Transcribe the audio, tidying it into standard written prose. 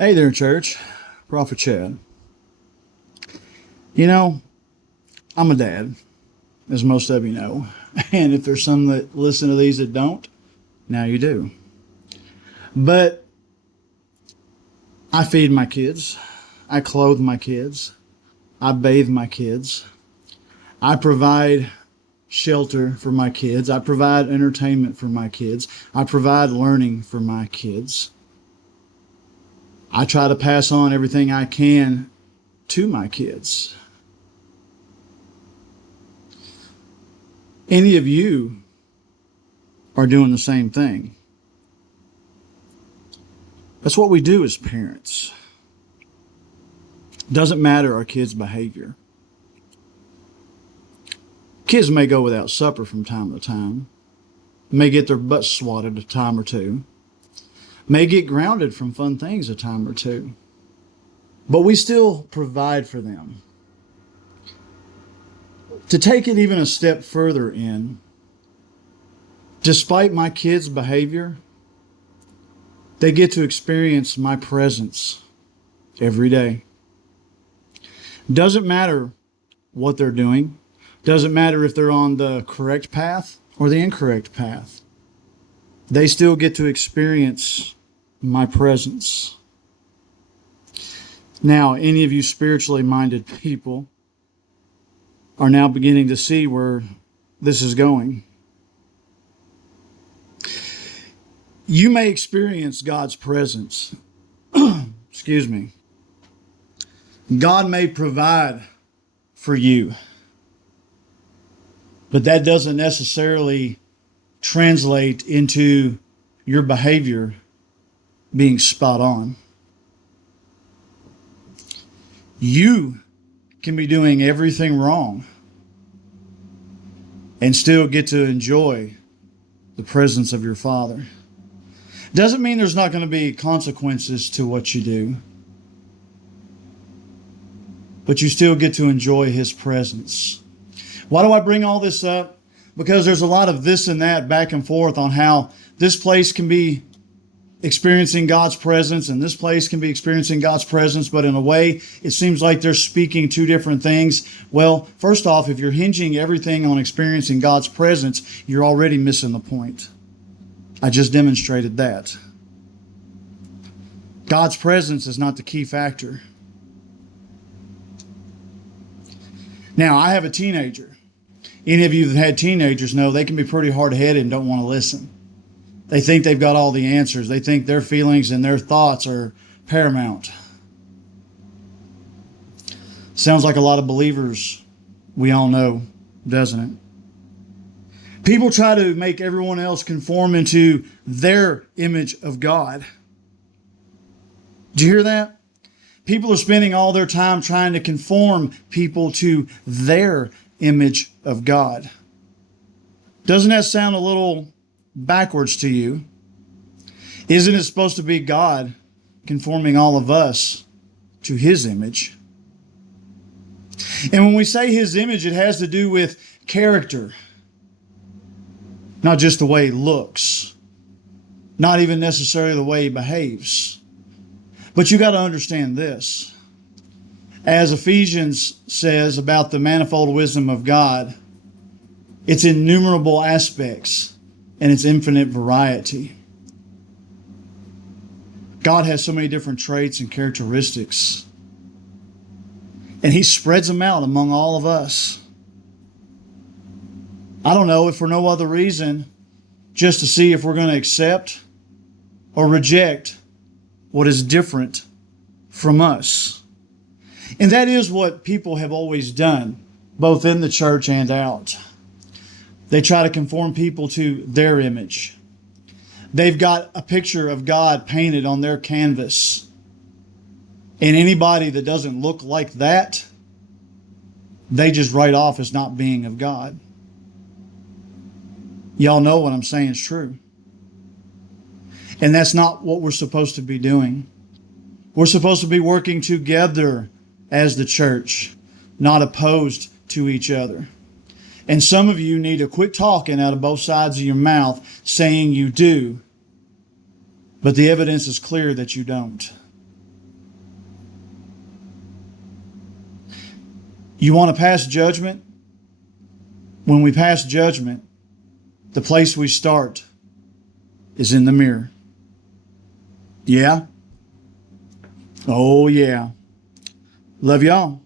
Hey there, church. Prophet Chad. You know, I'm a dad, as most of you know. And if there's some that listen to these that don't, now you do. But I feed my kids. I clothe my kids. I bathe my kids. I provide shelter for my kids. I provide entertainment for my kids. I provide learning for my kids. I try to pass on everything I can to my kids. Any of you are doing the same thing. That's what we do as parents. Doesn't matter our kids' behavior. Kids may go without supper from time to time, may get their butts swatted a time or two, may get grounded from fun things a time or two, but we still provide for them. To take it even a step further despite my kids' behavior, they get to experience my presence every day. Doesn't matter what they're doing. Doesn't matter if they're on the correct path or the incorrect path. They still get to experience my presence. Now, any of you spiritually minded people are now beginning to see where this is going. You may experience God's presence. Excuse me. God may provide for you, but that doesn't necessarily translate into your behavior being spot on. You can be doing everything wrong and still get to enjoy the presence of your Father. Doesn't mean there's not going to be consequences to what you do, but you still get to enjoy His presence. Why do I bring all this up? Because there's a lot of this and that back and forth on how this place can be experiencing God's presence and this place can be experiencing God's presence, but in a way it seems like they're speaking two different things. Well, first off, if you're hinging everything on experiencing God's presence, you're already missing the point. I just demonstrated that. God's presence is not the key factor. Now, I have a teenager. Any of you that had teenagers know they can be pretty hard-headed and don't want to listen. They think they've got all the answers. They think their feelings and their thoughts are paramount. Sounds like a lot of believers we all know, doesn't it? People try to make everyone else conform into their image of God. Did you hear that? People are spending all their time trying to conform people to their image of God. Doesn't that sound a little backwards to you? Isn't it supposed to be God conforming all of us to His image? And when we say His image, it has to do with character, not just the way He looks, not even necessarily the way He behaves. But you got to understand this. As Ephesians says about the manifold wisdom of God, its innumerable aspects and its infinite variety. God has so many different traits and characteristics, and He spreads them out among all of us. I don't know, if for no other reason, just to see if we're going to accept or reject what is different from us. And that is what people have always done, both in the church and out. They try to conform people to their image. They've got a picture of God painted on their canvas. And anybody that doesn't look like that, they just write off as not being of God. Y'all know what I'm saying is true. And that's not what we're supposed to be doing. We're supposed to be working together as the church, not opposed to each other. And some of you need to quit talking out of both sides of your mouth saying you do, but the evidence is clear that you don't. You want to pass judgment? When we pass judgment, the place we start is in the mirror. Yeah? Oh, yeah. Love y'all.